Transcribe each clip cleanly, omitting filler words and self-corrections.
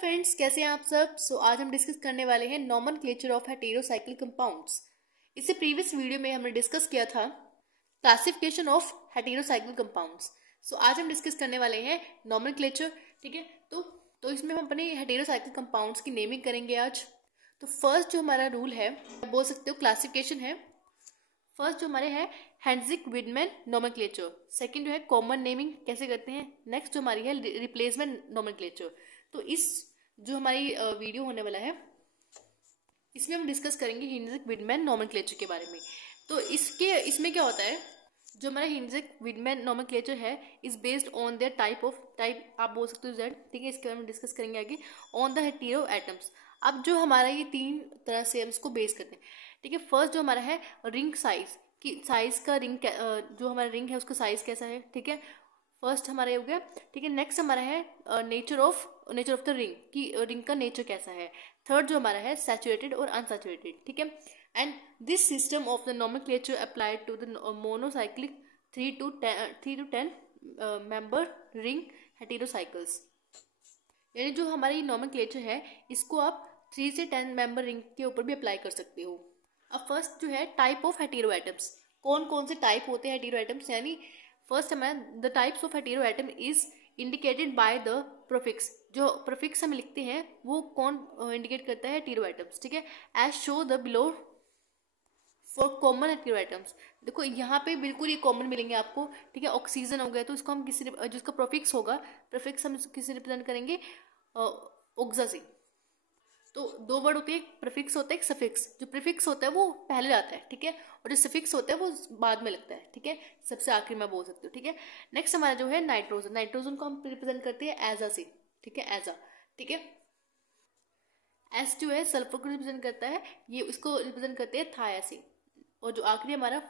Friends, कैसे हैं आप सब। आज हम डिस्कस करने वाले हैं नॉमेनक्लेचर ऑफ हेटेरोसाइक्लिक कंपाउंड्स। इससे प्रीवियस वीडियो में हमने डिस्कस किया था क्लासिफिकेशन ऑफ हेटेरोसाइक्लिक कंपाउंड्स। आज हम डिस्कस करने वाले हैं नॉमेनक्लेचर। ठीक है, तो इसमें हम अपने हेटेरोसाइक्लिक कंपाउंड्स की नेमिंग करेंगे आज। तो फर्स्ट जो हमारा रूल है, बोल सकते हो क्लासिफिकेशन है। फर्स्ट जो हमारे है हेंड्रिक विडमैन नोमेनक्लेचर। सेकंड जो है कॉमन नेमिंग कैसे करते हैं। नेक्स्ट जो हमारी है रिप्लेसमेंट नोमेनक्लेचर। तो इस जो हमारी वीडियो होने वाला है इसमें हम डिस्कस करेंगे हेंड्रिक विडमैन नोमेनक्लेचर के बारे में। तो इसमें क्या होता है, जो हमारा हेंड्रिक विडमैन नोमेनक्लेचर है is based on their type आप बोल सकते हो जेड। ठीक है, इसके बारे में डिस्कस करेंगे आगे। On the hetero atoms. अब जो हमारा ये तीन तरह से हम इसको बेस करते हैं। ठीक है, फर्स्ट जो हमारा है रिंग साइज की, साइज का रिंग जो हमारा रिंग है उसका साइज कैसा है। ठीक है, फर्स्ट हमारा हो गया। ठीक है, नेक्स्ट हमारा है नेचर ऑफ द रिंग की रिंग का नेचर कैसा है। थर्ड जो हमारा है सैचुरेटेड और अनसैचुरेटेड। ठीक है, and this system of the nomenclature applied to the monocyclic 3 to 10 member ring heterocycles. यानी जो हमारा ये नोमेनक्लेचर है इसको आप 3 से 10 मेंबर रिंग के ऊपर भी अप्लाई कर सकते हो। अब फर्स्ट जो है टाइप ऑफ हेटेरो एटम्स। कौन कौन से टाइप होते हैं हेटेरो एटम्स, यानी फर्स्ट हमारा the types of hetero atom is indicated by the prefix. जो प्रोफिक्स हम लिखते हैं वो कौन इंडिकेट करता है हेटेरो एटम्स। ठीक है, as show the below for common hetero atoms. देखो यहाँ पे बिल्कुल ही कॉमन मिलेंगे आपको। ठीक है, ऑक्सीजन हो गया तो इसको हम जिसका प्रोफिक्स होगा, प्रोफिक्स हम किसी रिप्रेजेंट करेंगे ऑक्सा से। तो दो वर्ड होते हैं, एक प्रीफिक्स होता है एक सफिक्स। जो प्रीफिक्स होता है वो पहले जाता है, ठीक है, और जो सफिक्स होता है वो बाद में लगता है। ठीक है, सबसे आखिर में बोल सकते हो। ठीक है, नेक्स्ट हमारा जो है नाइट्रोजन। नाइट्रोजन को हम रिप्रेजेंट करते हैं एजा से। ठीक है, एजा। ठीक है, एस जो है सल्फर को रिप्रेजेंट करता है, ये इसको रिप्रेजेंट करते हैं थाया से। और जो आखिरी हमारा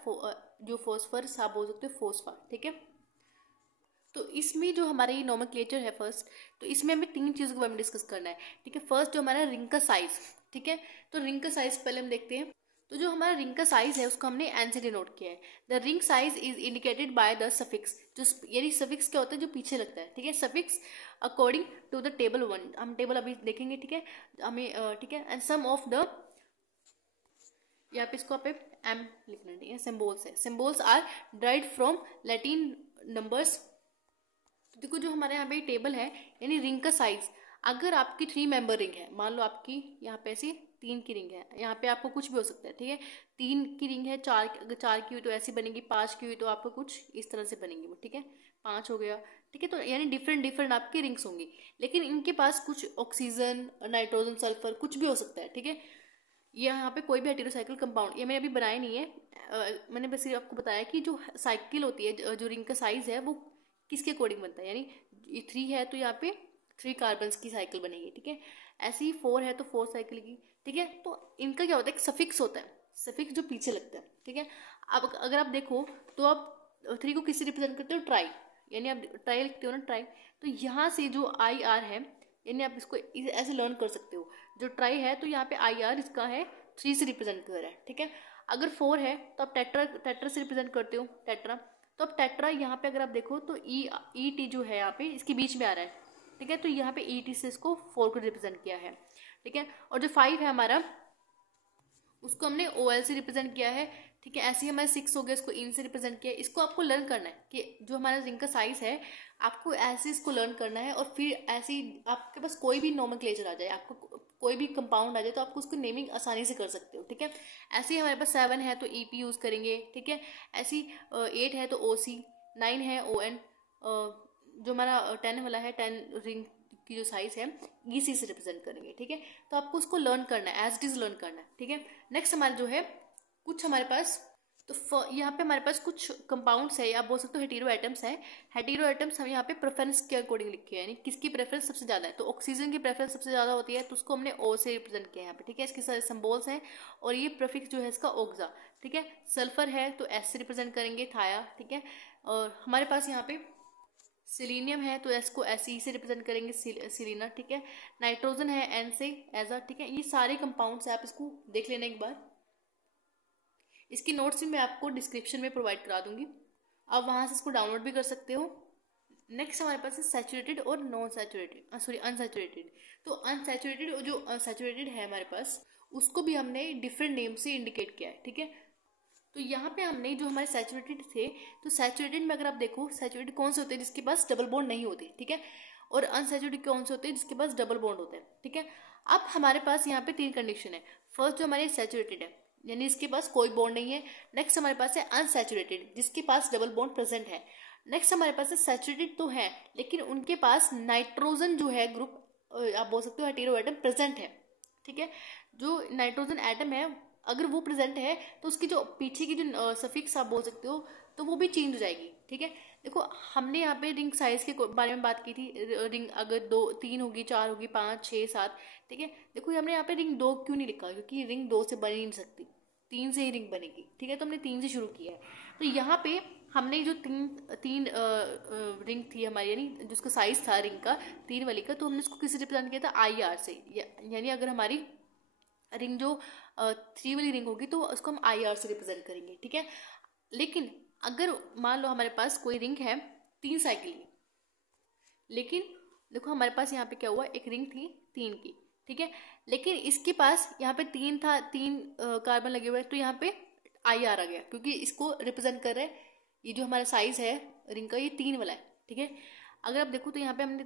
जो फॉस्फरस आप बोल सकते हो फॉस्फर। ठीक है, तो इसमें जो हमारा ये नोमेनक्लेचर है फर्स्ट, तो इसमें हमें तीन चीज़ों के बारे में डिस्कस करना है। ठीक है, फर्स्ट जो हमारा रिंग का साइज। ठीक है, तो रिंग का साइज पहले हम देखते हैं। तो जो हमारा रिंग का साइज है उसको हमने एन से डिनोट किया है। The ring size is indicated by the suffix. जो यानी सफिक्स क्या होता है, जो पीछे लगता है। ठीक है, suffix according to the table 1, हम टेबल अभी देखेंगे। ठीक है, हमें ठीक है, एंड सम ऑफ द, यहाँ पे इसको आप एम लिखना। ठीक है, सिम्बोल्स है। Symbols are derived from Latin numbers. देखो जो हमारे यहाँ पे टेबल है, यानी रिंग का साइज, अगर आपकी 3 मेंबर रिंग है, मान लो आपकी यहाँ पे ऐसी 3 की रिंग है, यहाँ पे आपको कुछ भी हो सकता है। ठीक है, 3 की रिंग है, 4 अगर 4 की हुई तो ऐसी बनेगी, 5 की हुई तो आपको कुछ इस तरह से बनेगी वो। ठीक है, 5 हो गया। ठीक है, तो यानी डिफरेंट आपकी रिंग्स होंगी, लेकिन इनके पास कुछ ऑक्सीजन, नाइट्रोजन, सल्फर कुछ भी हो सकता है। ठीक है, यहाँ पे कोई भी हेटेरोसाइकिल कंपाउंड ये मैंने अभी बनाया नहीं है। मैंने बस ये आपको बताया कि जो साइकिल होती है, जो रिंग का साइज है वो किसके अकॉर्डिंग बनता है। यानी ये 3 है तो यहाँ पे 3 कार्बन्स की साइकिल बनेगी। ठीक है, ऐसे ही 4 है तो 4 साइकिल की। ठीक है, तो इनका क्या होता है, एक सफिक्स होता है, सफिक्स जो पीछे लगता है। ठीक है, अब अगर आप देखो तो आप 3 को किससे रिप्रेजेंट करते हो, ट्राई, यानी आप ट्राई लिखते हो ना, ट्राई। तो यहाँ से जो आई आर है, यानी आप इसको ऐसे लर्न कर सकते हो। जो ट्राई है तो यहाँ पे आई आर इसका है 3 से रिप्रेजेंट कर रहा है। ठीक है, अगर 4 है तो आप टेट्रा से रिप्रेजेंट करते हो, टेट्रा। तो अब टेट्रा यहाँ पे अगर आप देखो तो ई टी जो है यहाँ पे इसके बीच में आ रहा है। ठीक है, तो यहाँ पे ई टी से इसको 4 को रिप्रेजेंट किया है। ठीक है, और जो 5 है हमारा उसको हमने ओ एल से रिप्रेजेंट किया है। ठीक है, ऐसे ही हमारे 6 हो गया, इसको इन से रिप्रेजेंट किया है। इसको आपको लर्न करना है कि जो हमारा रिंग का साइज है आपको ऐसे इसको लर्न करना है, और फिर ऐसे ही आपके पास कोई भी नोमेनक्लेचर आ जाए, आपको कोई भी कंपाउंड आ जाए तो आपको उसको नेमिंग आसानी से कर सकते हो। ठीक है, ऐसे ही हमारे पास 7 है तो ई पी यूज़ करेंगे। ठीक है, ऐसी 8 है तो ओ सी, 9 है ओ एन, जो हमारा 10 वाला है 10 रिंग की जो साइज है ई सी से रिप्रेजेंट करेंगे। ठीक है, तो आपको उसको लर्न करना है, एज इट इज लर्न करना है। ठीक है, नेक्स्ट हमारा जो है कुछ हमारे पास, तो यहाँ पे हमारे पास कुछ कंपाउंड्स है, आप बोल सकते हो हेटेरो एटम्स है। हेटेरो एटम्स हम यहाँ पे प्रेफरेंस के अकॉर्डिंग लिखे हैं, यानी किसकी प्रेफरेंस सबसे ज़्यादा है। तो ऑक्सीजन की प्रेफरेंस सबसे ज़्यादा होती है तो उसको हमने ओ से रिप्रेजेंट किया है यहाँ पे। ठीक है, इसके सारे सिम्बोल्स हैं, और ये प्रीफिक्स जो है इसका ओक्सा। ठीक है, सल्फर है तो एस से रिप्रेजेंट करेंगे, थाया। ठीक है, और हमारे पास यहाँ पे सिलीनियम है तो एस को एस ई से रिप्रेजेंट करेंगे, सिलीना। ठीक है, नाइट्रोजन है एन से, एजा। ठीक है, ये सारे कंपाउंड्स है, आप इसको देख लेना एक बार। इसकी नोट्स भी मैं आपको डिस्क्रिप्शन में प्रोवाइड करा दूंगी, आप वहाँ से इसको डाउनलोड भी कर सकते हो। नेक्स्ट हमारे पास है सैचुरेटेड और नॉन सैचुरेटेड, सॉरी अनसैचुरेटेड। तो अनसैचुरेटेड और जो सैचुरेटेड है हमारे पास, उसको भी हमने डिफरेंट नेम से इंडिकेट किया है, ठीक है। तो यहाँ पे हमने जो हमारे सैचुरेटेड थे, तो सैचुरेटेड में अगर आप देखो, सैचुरेटेड कौन से होते हैं जिसके पास डबल बॉन्ड नहीं होते, ठीक है, और अनसैचुरेटेड कौन से होते हैं जिसके पास डबल बॉन्ड होते हैं, ठीक है। अब हमारे पास यहाँ पे 3 कंडीशन है। फर्स्ट जो हमारे सैचुरेटेड है, यानी इसके पास कोई बॉन्ड नहीं है। नेक्स्ट हमारे पास है अनसैचुरेटेड, जिसके पास डबल बॉन्ड प्रेजेंट है। नेक्स्ट हमारे पास है सैचुरेटेड तो है, लेकिन उनके पास नाइट्रोजन जो है ग्रुप, आप बोल सकते हो हेटेरो एटम प्रेजेंट है, ठीक है। जो नाइट्रोजन एटम है अगर वो प्रेजेंट है तो उसकी जो पीछे की जो सफिक्स आप बोल सकते हो, तो वो भी चेंज हो जाएगी, ठीक है। देखो हमने यहाँ पे रिंग साइज के बारे में बात की थी। रिंग अगर 2 3 होगी, 4 होगी, 5 6 7, ठीक है। देखो हमने यहाँ पे रिंग 2 क्यों नहीं लिखा, क्योंकि रिंग 2 से बन ही नहीं सकती, 3 से ही रिंग बनेगी, ठीक है। तो हमने 3 से शुरू किया है। तो यहाँ पे हमने जो तीन रिंग थी हमारी, यानी जिसका साइज था रिंग का 3 वाली का, तो हमने इसको किससे रिप्रेजेंट किया था, IR से। यानी अगर हमारी रिंग जो 3 वाली रिंग होगी तो उसको हम IR से रिप्रेजेंट करेंगे, ठीक है। लेकिन अगर मान लो हमारे पास कोई रिंग है 3 साइकिल की, लेकिन देखो हमारे पास यहाँ पे क्या हुआ, एक रिंग थी 3 की, ठीक है, लेकिन इसके पास यहाँ पे 3 था, 3 कार्बन लगे हुए, तो यहाँ पे IR आ गया, क्योंकि इसको रिप्रेजेंट कर रहे हैं, ये जो हमारा साइज है रिंग का ये 3 वाला है, ठीक है। अगर आप देखो तो यहाँ पे हमने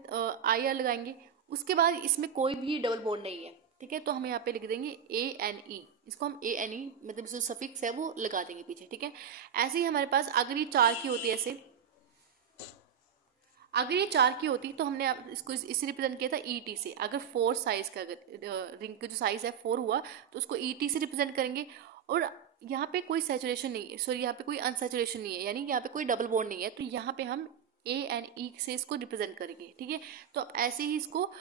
IR लगाएंगे। उसके बाद इसमें कोई भी डबल बॉन्ड नहीं है, ठीक है, तो हम यहाँ पे लिख देंगे ANE, इसको हम ANE मतलब जो सफिक्स है वो लगा देंगे पीछे, ठीक है। ऐसे ही हमारे पास अगर ये 4 की होती है, ऐसे अगर ये 4 की होती तो हमने इसको इसे रिप्रेजेंट किया था ET से। अगर 4 साइज का, अगर रिंग का जो साइज है 4 हुआ तो उसको ET से रिप्रेजेंट करेंगे। और यहाँ पे कोई सैचुरेशन नहीं है, सॉरी यहाँ पे कोई अनसैचुरेशन नहीं है, यानी यहाँ पे कोई डबल बॉन्ड नहीं है, तो यहाँ पे हम ANE से इसको रिप्रेजेंट करेंगे, ठीक है। तो आप ऐसे ही इसको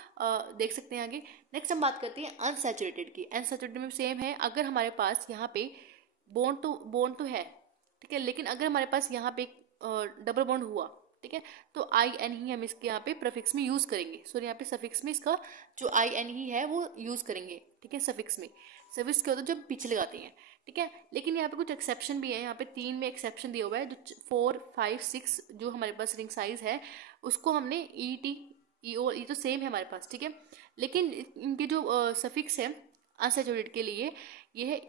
देख सकते हैं आगे। नेक्स्ट हम बात करते हैं अनसैचुरेटेड की। अनसैचुरेटेड में सेम है, अगर हमारे पास यहाँ पे बॉन्ड तो है, ठीक है, लेकिन अगर हमारे पास यहाँ पे डबल बॉन्ड हुआ, ठीक है, तो IN ही हम इसके यहाँ पे प्रफिक्स में यूज करेंगे। सॉरी यहाँ पे सफिक्स में इसका जो IN ही है वो यूज करेंगे, ठीक है। सफिक्स में, सफिक्स क्या होता है जब पीछे लगाते हैं, ठीक है। लेकिन यहाँ पे कुछ एक्सेप्शन भी है। यहाँ पे 3 में एक्सेप्शन दिया हुआ है, जो 4 5 6 जो हमारे पास रिंग साइज है उसको हमने ET EO, ये तो सेम है हमारे पास, ठीक है। लेकिन इनके जो सफिक्स है अनसैचुरेटेड के लिए ये है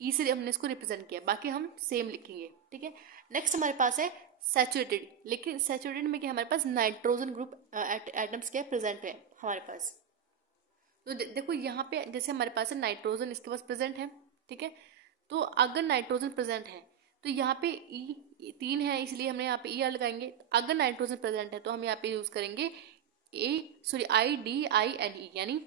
E से हमने इसको रिप्रेजेंट किया, बाकी हम सेम लिखेंगे, ठीक है। नेक्स्ट हमारे पास है सैचुरेटेड, लेकिन सैचुरेटेड में क्या हमारे पास नाइट्रोजन ग्रुप एटम्स क्या प्रेजेंट है हमारे पास। तो देखो यहाँ पे जैसे हमारे पास है नाइट्रोजन, इसके पास प्रेजेंट है, ठीक है। तो अगर नाइट्रोजन प्रेजेंट है तो यहाँ पे E3 है, इसलिए हमने यहाँ पे ER लगाएंगे। अगर नाइट्रोजन प्रेजेंट है तो हम यहाँ पे यूज करेंगे IDINE, यानी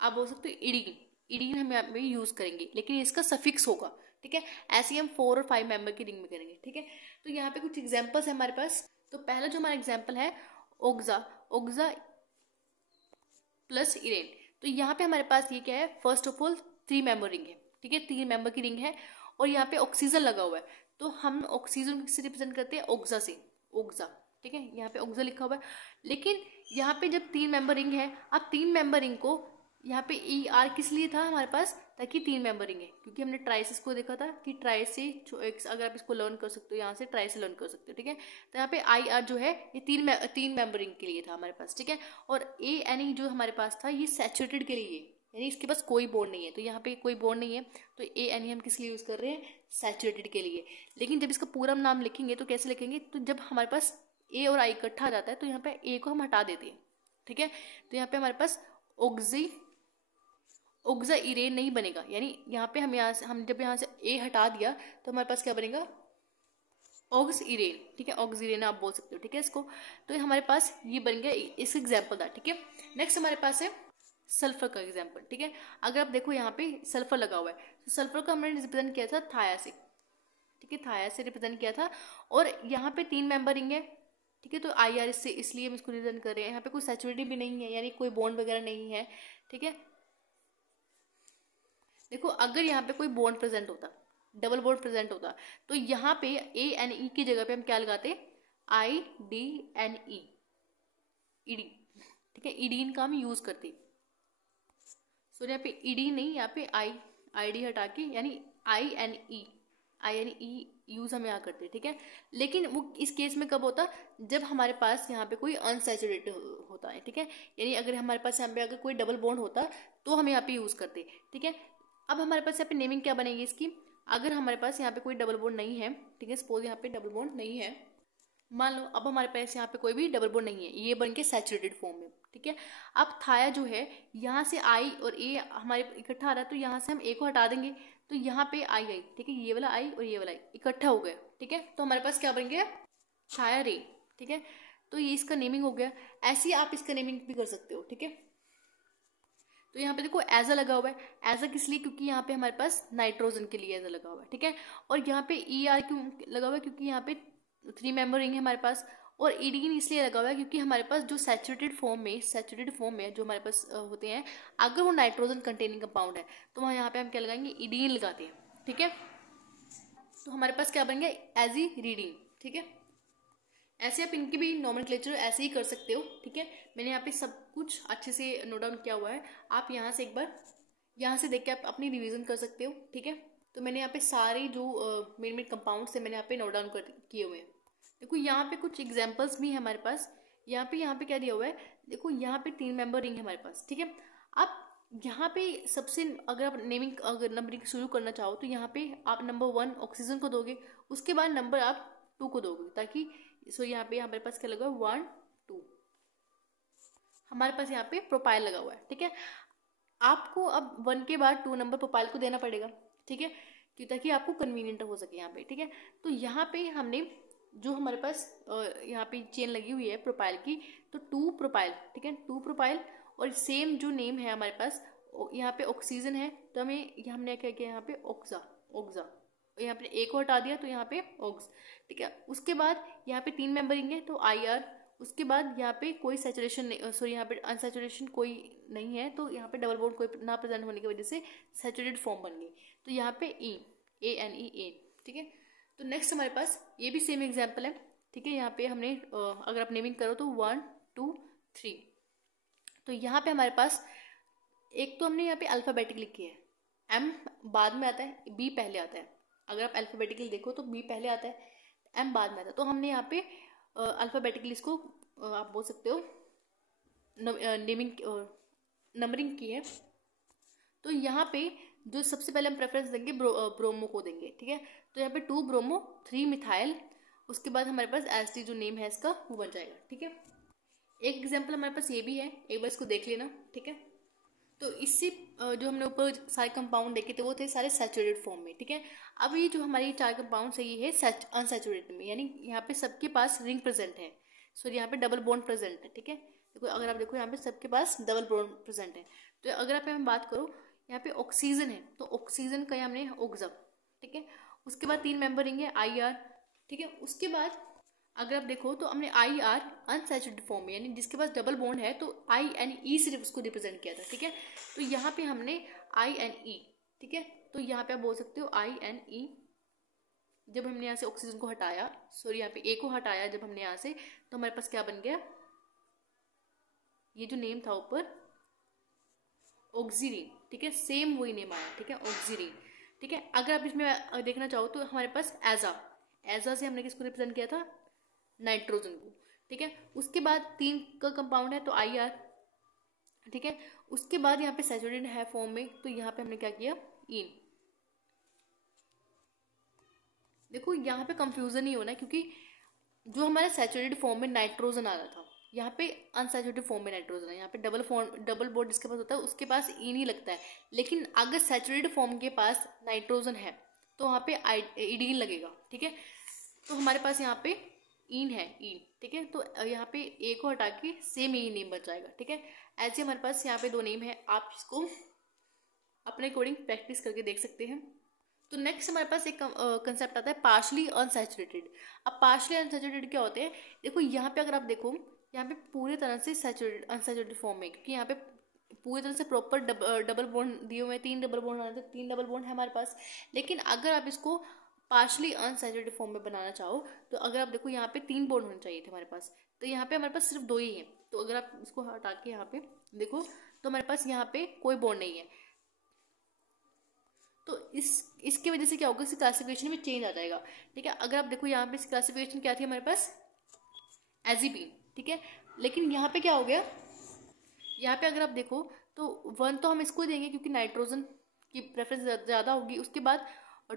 आप बोल सकते हो इडीन। इडीन हम यहाँ पे यूज करेंगे, लेकिन इसका सफिक्स होगा, ठीक है। ऐसे ही हम 4 और 5 मेंबर की रिंग में करेंगे, ठीक है। तो यहाँ पे कुछ एग्जांपल्स है हमारे पास। तो पहला जो हमारा एग्जांपल है ओक्सा प्लस इरेन। तो यहाँ पे हमारे पास ये क्या है, first of all 3 member ring है, ठीक है, 3 मेंबर की रिंग है, और यहाँ पे ऑक्सीजन लगा हुआ है, तो हम ऑक्सीजन से रिप्रेजेंट करते हैं ओक्सा से, ओक्सा, ठीक है। यहाँ पे ओक्सा लिखा हुआ है। लेकिन यहाँ पे जब 3 मेंबर रिंग है, अब 3 मेंबर रिंग को यहाँ पे ER किस लिए था हमारे पास, ताकि 3 मेंबर रिंग है, क्योंकि हमने ट्राइसिस को देखा था कि ट्राई से, अगर आप इसको लर्न कर सकते हो यहाँ से ट्राई से लर्न कर सकते हो, ठीक है। तो यहाँ पे IR जो है ये 3 मेंबर रिंग के लिए था हमारे पास, ठीक है। और ANE जो हमारे पास था ये सैचुरेटेड के लिए, यानी इसके पास कोई बॉन्ड नहीं है, तो यहाँ पे कोई बॉन्ड नहीं है, तो ANE हम किस लिए यूज कर रहे हैं, सैचुरेटेड के लिए। लेकिन जब इसका पूरा नाम लिखेंगे तो कैसे लिखेंगे, तो जब हमारे पास A और I इकट्ठा आ जाता है तो यहाँ पे A को हम हटा देते हैं, ठीक है। तो यहाँ पे हमारे पास ओक्सा इरेन नहीं बनेगा, यानी यहाँ पे हम जब यहाँ से A हटा दिया तो हमारे पास क्या बनेगा, ऑक्स इरेन, ठीक है, ऑक्स इरेन आप बोल सकते हो, ठीक है इसको। तो हमारे पास ये बन गया, इस एग्जाम्पल था, ठीक है। नेक्स्ट हमारे पास है सल्फर का एग्जाम्पल, ठीक है। अगर आप देखो यहाँ पे सल्फर लगा हुआ है, तो सल्फर को हमने रिप्रेजेंट किया था थाया से, ठीक है, थाया से रिप्रेजेंट किया था। और यहाँ पे 3 मेंबर रिंग है, ठीक है, तो IR से इसलिए हम इसको रिप्रेजेंट कर रहे हैं। यहाँ पे कोई सैचुरेटी भी नहीं है, यानी कोई बॉन्ड वगैरह नहीं है, ठीक है। देखो अगर यहाँ पे कोई बॉन्ड प्रेजेंट होता, डबल बॉन्ड प्रेजेंट होता, तो यहाँ पे ANE की जगह पे हम क्या लगाते, IDNE, इडी, ठीक है, इडीन का हम यूज करते। सो यहाँ पे इडीन नहीं, यहाँ पे ID हटा के, यानी INE, INE यूज हम यहाँ करते हैं, ठीक है। लेकिन वो इस केस में कब होता, जब हमारे पास यहाँ पे कोई अनसैचुरेटेड होता है, ठीक है। यानी अगर हमारे पास यहाँ पे अगर कोई डबल बॉन्ड होता तो हम यहाँ पे यूज करते, ठीक है। अब हमारे पास यहाँ पे नेमिंग क्या बनेगी इसकी, अगर हमारे पास यहाँ पे कोई डबल बॉन्ड नहीं है, ठीक है, सपोज यहाँ पे डबल बॉन्ड नहीं है, मान लो अब हमारे पास यहाँ पे कोई भी डबल बॉन्ड नहीं है, ये बन के सैचुरेटेड फॉर्म में, ठीक है। अब थाया जो है यहाँ से आई और ए हमारे इकट्ठा आ रहा है, तो यहाँ से हम ए को हटा देंगे तो यहाँ पे आई आई, ठीक है, ये वाला आई और ये वाला आई इकट्ठा हो गया, ठीक है। तो हमारे पास क्या बन गया, छाया रे, ठीक है। तो ये इसका नेमिंग हो गया। ऐसे ही आप इसका नेमिंग भी कर सकते हो, ठीक है। तो यहाँ पे देखो एजा लगा हुआ है, एजा किस लिए, क्योंकि यहाँ पे हमारे पास नाइट्रोजन के लिए एजा लगा हुआ है, ठीक है। और यहाँ पे ER क्यों लगा हुआ है, क्योंकि यहाँ पे 3 मेंबर रिंग है हमारे पास। और एडीन इसलिए लगा हुआ है क्योंकि हमारे पास जो सैचुरेटेड फॉर्म में जो हमारे पास होते हैं, अगर वो नाइट्रोजन कंटेनिंग कंपाउंड है तो वहाँ यहाँ पे हम क्या लगाएंगे, एडीन लगाते हैं, ठीक है। तो हमारे पास क्या बन गया, एजी रीडिंग, ठीक है। ऐसे आप इनकी भी नॉमेनक्लेचर ऐसे ही कर सकते हो, ठीक है। मैंने यहाँ पे सब कुछ अच्छे से नोट डाउन किया हुआ है, आप यहाँ से एक बार यहाँ से देख के आप अपनी रिवीजन कर सकते हो, ठीक है। तो मैंने यहाँ पे सारे जो मेन कंपाउंड्स है मैंने यहाँ पे नोट डाउन कर किए हुए हैं। देखो यहाँ पे कुछ एग्जाम्पल्स भी है हमारे पास, यहाँ पे क्या दिया हुआ है, देखो यहाँ पे 3 मेंबर रिंग है हमारे पास, ठीक है। अब यहाँ पे सबसे अगर आप नेमिंग अगर नंबरिंग शुरू करना चाहो तो यहाँ पे आप नंबर 1 ऑक्सीजन को दोगे, उसके बाद नंबर आप 2 को दोगे, ताकि यहाँ पे हमारे पास क्या लगा, 1 2, हमारे पास यहाँ पे प्रोपाइल लगा हुआ है, ठीक है। आपको अब 1 के बाद 2 नंबर प्रोपाइल को देना पड़ेगा, ठीक है, ताकि आपको कन्वीनियंट हो सके यहाँ पे, ठीक है। तो यहाँ पे हमने जो हमारे पास यहाँ पे चेन लगी हुई है प्रोपाइल की, तो 2 प्रोपाइल, ठीक है, 2 प्रोपाइल। और सेम जो नेम है हमारे पास यहाँ पे ऑक्सीजन है, तो हमने क्या किया, यहाँ पे ऑक्सा, यहाँ पे ए को हटा दिया तो यहाँ पे ऑक्स, ठीक है। उसके बाद यहाँ पे 3 मेंबरिंग है तो IR, उसके बाद यहाँ पे कोई सैचुरेशन सॉरी यहाँ पे अनसैचुरेशन कोई नहीं है, तो यहाँ पे डबल बॉन्ड कोई ना प्रेजेंट होने की वजह से सैचुरेटेड फॉर्म बन गई, तो यहाँ पे ANE, ठीक है। तो नेक्स्ट हमारे पास ये भी सेम एग्जाम्पल है, ठीक है। यहाँ पे हमने अगर आप नेमिंग करो तो 1 2 3, तो यहाँ पे हमारे पास एक तो हमने यहाँ पे अल्फाबेटिक लिखी है, M बाद में आता है, B पहले आता है। अगर आप अल्फाबेटिकली देखो तो B पहले आता है, M बाद में आता है। तो हमने यहाँ पे अल्फाबेटिकली इसको आप बोल सकते हो नेमिंग नंबरिंग की है। तो यहाँ पे जो सबसे पहले हम प्रेफरेंस देंगे ब्रोमो को देंगे, ठीक है। तो यहाँ पे 2 ब्रोमो 3 मिथाइल, उसके बाद हमारे पास एसिड जो नेम है इसका वो बन जाएगा, ठीक है। एक एग्जाम्पल हमारे पास ये भी है, एक बार इसको देख लेना, ठीक है। तो इससे जो हमने ऊपर सारे कंपाउंड देखे थे वो थे सारे सैचुरेटेड फॉर्म में, ठीक है। अब ये जो हमारी 4 कंपाउंड है ये है अनसैचुरेटेड में, यानी यहाँ पे सबके पास रिंग प्रेजेंट है, सॉरी यहाँ पे डबल बॉन्ड प्रेजेंट है, ठीक है। देखो अगर आप देखो यहाँ पे सबके पास डबल बॉन्ड प्रेजेंट है। तो अगर आप यहाँ बात करो, यहाँ पे ऑक्सीजन है तो ऑक्सीजन का हमने ऑक्सा, ठीक है। उसके बाद 3 मेंबर रिंग है IR, ठीक है। उसके बाद अगर आप देखो तो हमने IR अनसैचुरेटेड फॉर्म में, यानी जिसके पास डबल बॉन्ड है तो INE से उसको रिप्रेजेंट किया था, ठीक है। तो यहाँ पे हमने INE, ठीक है। तो यहाँ पे आप बोल सकते हो INE। जब हमने यहाँ से ऑक्सीजन को हटाया, सॉरी यहाँ पे A को हटाया जब हमने यहाँ से, तो हमारे पास क्या बन गया, ये जो नेम था ऊपर ऑक्सीरीन, ठीक है, सेम वही नेम आया, ठीक है, ऑक्सीरीन, ठीक है। अगर आप इसमें देखना चाहो तो हमारे पास एजा से हमने किसको रिप्रेजेंट किया था, नाइट्रोजन को, ठीक है। उसके बाद 3 का कंपाउंड है तो IR, ठीक है। उसके बाद यहाँ पे सैचुरेटेड है फॉर्म में, तो यहाँ पे हमने क्या किया, इन। देखो यहाँ पे कंफ्यूजन ही होना है, क्योंकि जो हमारा सैचुरेटेड फॉर्म में नाइट्रोजन आ रहा था, यहाँ पे अनसैचुरेटेड फॉर्म में नाइट्रोजन है, यहाँ पे डबल बॉन्ड जिसके पास होता है उसके पास इन ही लगता है। लेकिन अगर सैचुरेटेड फॉर्म के पास नाइट्रोजन है तो वहाँ पे एडीन लगेगा, ठीक है। तो हमारे पास यहाँ पे इन है, इन, ठीक है। तो यहाँ पे ए को हटा के सेम ई नेम बच जाएगा, ठीक है। ऐसे हमारे पास यहाँ पे 2 नेम है, आप इसको अपने अकॉर्डिंग प्रैक्टिस करके देख सकते हैं। तो नेक्स्ट हमारे पास एक कंसेप्ट आता है पार्शली अनसैचुरेटेड। अब पार्शली अनसैचुरेटेड क्या होते हैं, देखो यहाँ पे अगर आप देखो यहाँ पे पूरी तरह से अनसैचुरेटेड फॉर्म में, क्योंकि यहाँ पे पूरी तरह से प्रॉपर डबल बॉन्ड दिए हुए हैं, 3 डबल बॉन्ड आने, तो 3 डबल बॉन्ड है हमारे पास। लेकिन अगर आप इसको पार्शली अनसैचुरेटेड फॉर्म में बनाना चाहो तो अगर आप देखो यहाँ पे 3 बॉन्ड होने चाहिए थे हमारे पास, तो यहाँ पे हमारे पास सिर्फ 2 ही है। तो अगर आप इसको हटा के यहाँ पे देखो तो हमारे पास यहाँ पे कोई बॉन्ड नहीं है। तो इसकी वजह से क्या होगा, इसकी क्लासिफिकेशन में चेंज आ जाएगा। ठीक है, अगर आप देखो यहाँ पे इसकी क्लासिफिकेशन क्या थी हमारे पास, एजिपीन। ठीक है, लेकिन यहाँ पे क्या हो गया, यहाँ पे अगर आप देखो तो 1 तो हम इसको ही देंगे क्योंकि नाइट्रोजन की प्रेफरेंस ज़्यादा होगी। उसके बाद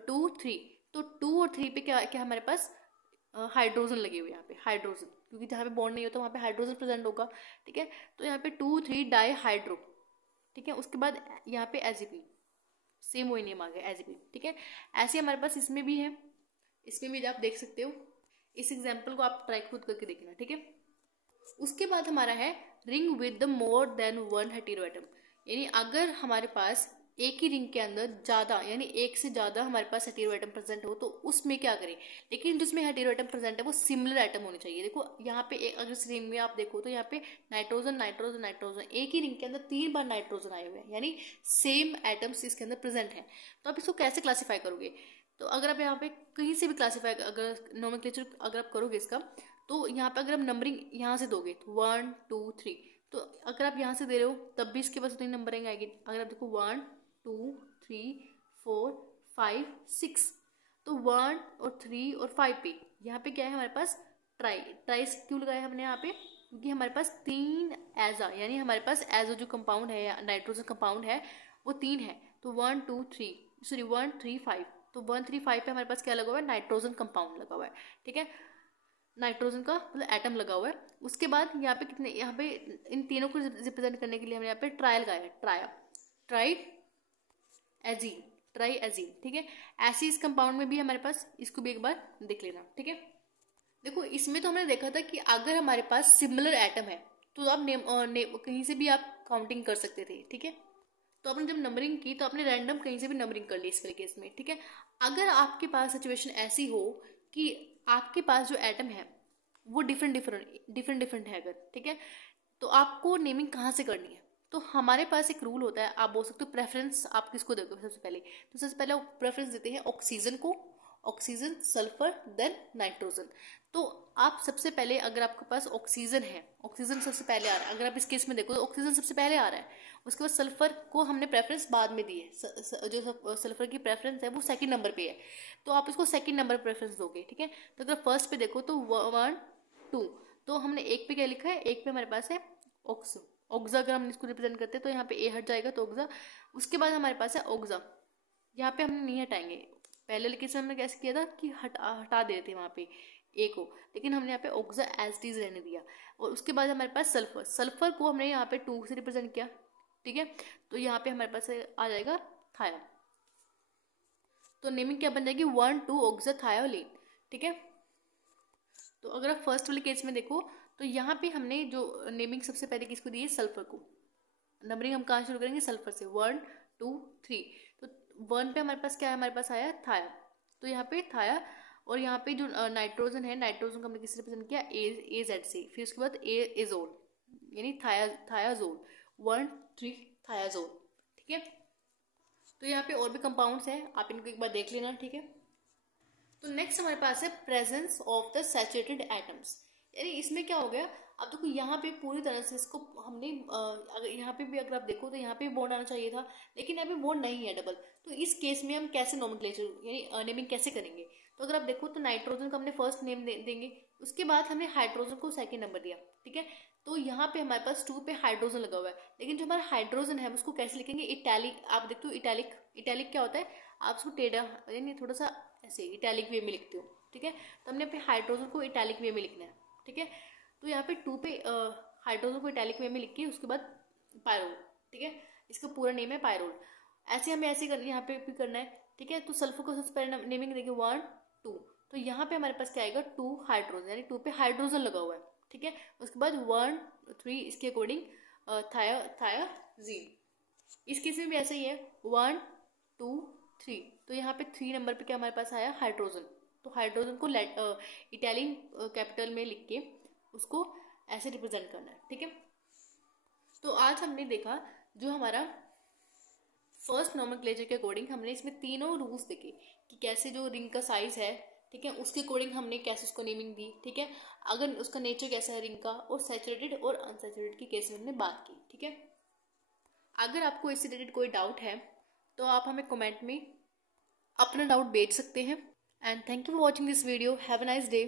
2 3, तो 2 और 3 पे क्या क्या हमारे पास हाइड्रोजन लगे हुए यहाँ पे, हाइड्रोजन, क्योंकि जहाँ पे बॉन्ड नहीं होता वहाँ पे हाइड्रोजन प्रेजेंट होगा। ठीक है, तो यहाँ पे 2 3 डाई हाइड्रो। ठीक है, उसके बाद यहाँ पे एजिपीन, सेम वही नेम आ गया एजिपीन। ठीक है, ऐसे हमारे पास इसमें भी है, इसमें भी आप देख सकते हो। इस एग्जाम्पल को आप ट्राई खुद करके देखना। ठीक है, उसके बाद हमारा है ring with the more than 1 hetero atom, यानी अगर हमारे पास एक ही रिंग के अंदर ज्यादा, यानी एक से ज्यादा हमारे पास हेटेरो एटम प्रेजेंट हो तो उसमें क्या करें, लेकिन जिसमें हेटेरो एटम प्रेजेंट है वो सिमिलर एटम होने चाहिए। देखो यहाँ पे अगर इस रिंग में आप देखो तो यहाँ पे नाइट्रोजन नाइट्रोजन नाइट्रोजन, एक ही रिंग के अंदर 3 बार नाइट्रोजन आए हुए हैं, यानी सेम एटम्स इसके अंदर प्रेजेंट है। तो आप इसको कैसे क्लासीफाई करोगे, तो अगर आप यहाँ पे कहीं से भी क्लासीफाई, अगर नोमेनक्लेचर अगर आप करोगे इसका, तो यहाँ पे अगर आप नंबरिंग यहाँ से दोगे तो 1 2 3, तो अगर आप यहाँ से दे रहे हो तब भी इसके पास उतनी नंबरिंग आएगी। अगर आप देखो 1 2 3 4 5 6, तो 1 और 3 और 5 पे यहाँ पे क्या है हमारे पास ट्राइस क्यों लगाया हमने यहाँ पे, क्योंकि हमारे पास 3 एजा, यानी हमारे पास एजो जो कंपाउंड है या नाइट्रोजन कंपाउंड है वो 3 है। तो 1 2 3 सॉरी 1 3 5, तो 1 3 5 पे हमारे पास क्या लगा हुआ है, नाइट्रोजन कंपाउंड लगा हुआ है। ठीक है, नाइट्रोजन का मतलब एटम लगा हुआ है। उसके बाद यहाँ पे कितने, यहाँ पे इन तीनों को रिप्रेजेंट करने के लिए हमने यहाँ पे ट्राई लगाया है, ट्राई एजीन। ठीक है, ऐसे इस कंपाउंड में भी हमारे पास, इसको भी एक बार देख लेना। ठीक है, देखो इसमें तो हमने देखा था कि अगर हमारे पास सिमिलर एटम है तो आप कहीं से भी आप काउंटिंग कर सकते थे। ठीक है, तो आपने जब नंबरिंग की तो आपने रैंडम कहीं से भी नंबरिंग कर ली इस वाले केस में। ठीक है, अगर आपके पास सिचुएशन ऐसी हो कि आपके पास जो एटम है वो डिफरेंट है अगर, ठीक है, तो आपको नेमिंग कहाँ से करनी है, तो हमारे पास एक रूल होता है, आप बोल सकते हो प्रेफरेंस आप किसको दोगे सबसे पहले, तो सबसे पहले प्रेफरेंस देते हैं ऑक्सीजन को, ऑक्सीजन सल्फर देन नाइट्रोजन। तो आप सबसे पहले, अगर आपके पास ऑक्सीजन है, ऑक्सीजन सबसे पहले आ रहा है, अगर आप इस केस में देखो तो ऑक्सीजन सबसे पहले आ रहा है। उसके बाद सल्फर को हमने प्रेफरेंस बाद में दी है, जो सल्फर की प्रेफरेंस है वो सेकंड नंबर पे है, तो आप इसको सेकंड नंबर प्रेफरेंस दोगे। ठीक है, तो अगर फर्स्ट पे देखो तो 1 2, तो हमने एक पे क्या लिखा है, एक पे हमारे पास है ऑक्सा, अगर हम इसको रिप्रेजेंट करते हैं तो यहाँ पे ए हट जाएगा तो ऑक्सा। उसके बाद हमारे पास है ऑक्सा, यहाँ पे हमने नहीं हटाएंगे, पहले लेकिन हमने कैसे किया था कि हटा दे रहे थे वहाँ पे ए को, लेकिन हमने यहाँ पे ऑक्सा एज इट इज रहने दिया। और उसके बाद हमारे पास सल्फर को हमने यहाँ पे 2 से रिप्रेजेंट किया। ठीक है, तो यहाँ पे हमारे पास आ जाएगा थाया, तो नेमिंग क्या बन जाएगी 1 2 ऑक्सा थायोलीन। ठीक है, तो अगर आप फर्स्ट वाले केस में देखो तो यहाँ पे हमने जो नेमिंग सबसे पहले किसको दी है, सल्फर को। नंबरिंग हम कहाँ शुरू करेंगे, सल्फर से 1 2 3, तो 1 पे हमारे पास क्या है, हमारे पास आया थाया, तो यहाँ पे थाया। और यहाँ पे जो नाइट्रोजन है, नाइट्रोजन को हमने किससे रिप्रेजेंट किया, ए जेड से, फिर उसके बाद एजोल, यानी थायाजोल 1 3 थायाजोल। ठीक है, तो यहाँ पे और भी कंपाउंड्स हैं, आप इनको एक बार देख लेना। ठीक है, तो नेक्स्ट हमारे पास है presence of the saturated atoms, यानी इसमें क्या हो गया, अब देखो यहाँ पे पूरी तरह से इसको हमने अगर यहाँ पे भी अगर आप देखो तो यहाँ पे बॉन्ड आना चाहिए था, लेकिन यहाँ पे बॉन्ड नहीं है डबल, तो इस केस में हम कैसे नोमेनक्लेचर यानी नेमिंग कैसे करेंगे, तो अगर आप देखो तो नाइट्रोजन को हमने फर्स्ट नेम देंगे, उसके बाद हमने हाइड्रोजन को सेकेंड नंबर दिया। ठीक है, तो यहाँ पे हमारे पास 2 पे हाइड्रोजन लगा हुआ है, लेकिन जो हमारा हाइड्रोजन है उसको कैसे लिखेंगे, इटैलिक। आप देखते हो इटैलिक क्या होता है, आप उसको टेढ़ा यानी थोड़ा सा ऐसे इटैलिक वे में लिखते हो। ठीक है, तो हमने अपने हाइड्रोजन को इटैलिक वे में लिखना है। ठीक है, तो यहाँ पे 2 पे हाइड्रोजन को इटैलिक वे में लिख के उसके बाद पायरोल। ठीक है, इसका पूरा नेम है पायरोल। ऐसे हमें ऐसे यहाँ पे भी करना है। ठीक है, तो सल्फर को सबसे पहले नेमिंग देंगे 1 2, तो यहाँ पे हमारे पास क्या आएगा 2 हाइड्रोजन, यानी 2 पे हाइड्रोजन लगा हुआ है। ठीक है, उसके बाद 1 3 इसके अकॉर्डिंग थायाजीन। इस केस में भी ऐसा ही है 1 2 3, तो यहाँ पे 3 नंबर पे क्या हमारे पास आया हाइड्रोजन, तो हाइड्रोजन को इटालियन कैपिटल में लिख के उसको ऐसे रिप्रेजेंट करना है। ठीक है, तो आज हमने देखा जो हमारा फर्स्ट नोमेनक्लेचर के अकॉर्डिंग हमने इसमें तीनों रूल्स देखे कि कैसे जो रिंग का साइज है, ठीक है, उसके अकॉर्डिंग हमने कैसे उसको नेमिंग दी। ठीक है, अगर उसका नेचर कैसा है रिंग का, और सैचुरेटेड और अनसैचुरेटेड की केस में हमने बात की। ठीक है, अगर आपको इससे रिलेटेड कोई डाउट है तो आप हमें कमेंट में अपना डाउट भेज सकते हैं। And thank you for watching this video. Have a nice day.